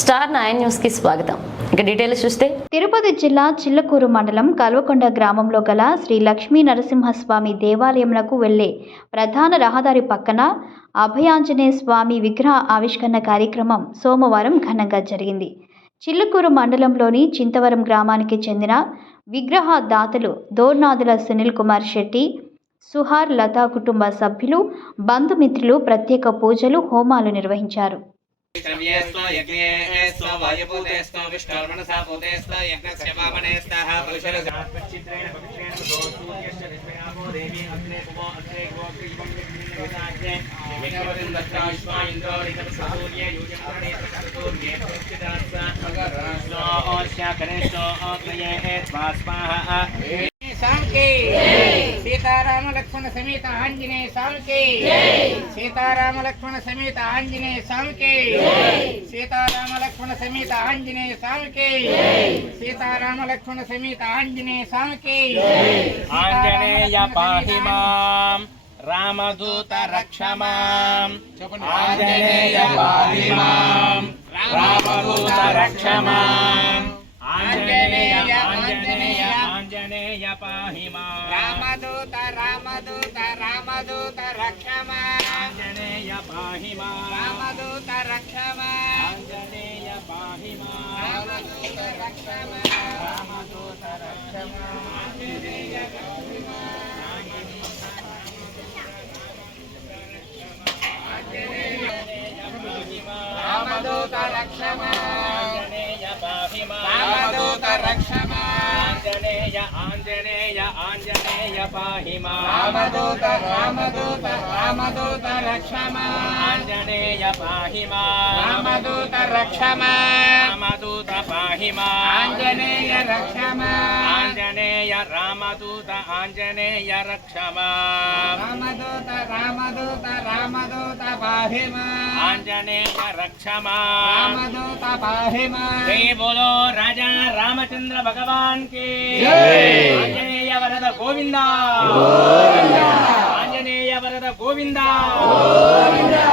Star 9 news కి స్వాగతం. ఇక డీటెయిల్స్ చూస్తే తిరుపతి జిల్లా చిల్లకూరు మండలం కల్వకొండ గ్రామంలో గల శ్రీ లక్ష్మీ నరసింహస్వామి దేవాలయమునకు వెళ్లే ప్రధాన రహదారి పక్కన అభయాంజనేయ స్వామి విగ్రహ ఆవిష్కరణ కార్యక్రమం సోమవారం ఘనంగా జరిగింది. చిల్లకూరు మండలంలోని చింతవరం గ్రామానికి చెందిన విగ్రహ దాతలు దోర్నాదుల సునీల్ కుమార్ శెట్టి, సుహార్ లతా కుటుంబ సభ్యులు, బంధుమిత్రులు ప్రత్యేక పూజలు, హోమాలు నిర్వహించారు. सीताराम लक्ष्मण समेत आंजनेय स्वामी के सीताराम लक्ष्मण समेत आंजनेय स्वामी के सीताराम लक्ष्मण समेत आंजनेय स्वामी के सीताराम लक्ष्मण समेत आंजनेय स्वामी के आंजनेय पाहि मां रामदूत रक्ष मां आंजनेय पाहि मां रामदूत रक्ष मां आंजनेय आंजनेय आंजनेय पाहि मां रामदूत रामदूत रामदूत रक्ष मां आंजनेय पाहि मां रामदूत रक्ष मां आंजनेय पाहि मां रामदूत रक्ष मां रामदूत रक्ष मां आंजनेय पाहि मां रामदूत रक्ष मां आंजनेय पाहि मां रामदूत रक्ष मां आंजनेय आंजनेय आंजनेय पाहि मां रामदूत रामदूत रामदूत रक्ष मां आंजनेय पाहि मां रामदूत रक्ष मां रामदूत पाहि मां आंजनेय रक्ष मां आंजनेय रामदूत आंजनेय रक्ष मां रामदूत रामदूत रामदूत पाहि मां आंजनेय रक्ष मां रामदूत पाहि मां जय बोलो राजा रामचंद्र भगवान की जय। आंजनेय वरद गोविंदा गोविंदा आंजनेय वरद गोविंदा गोविंदा।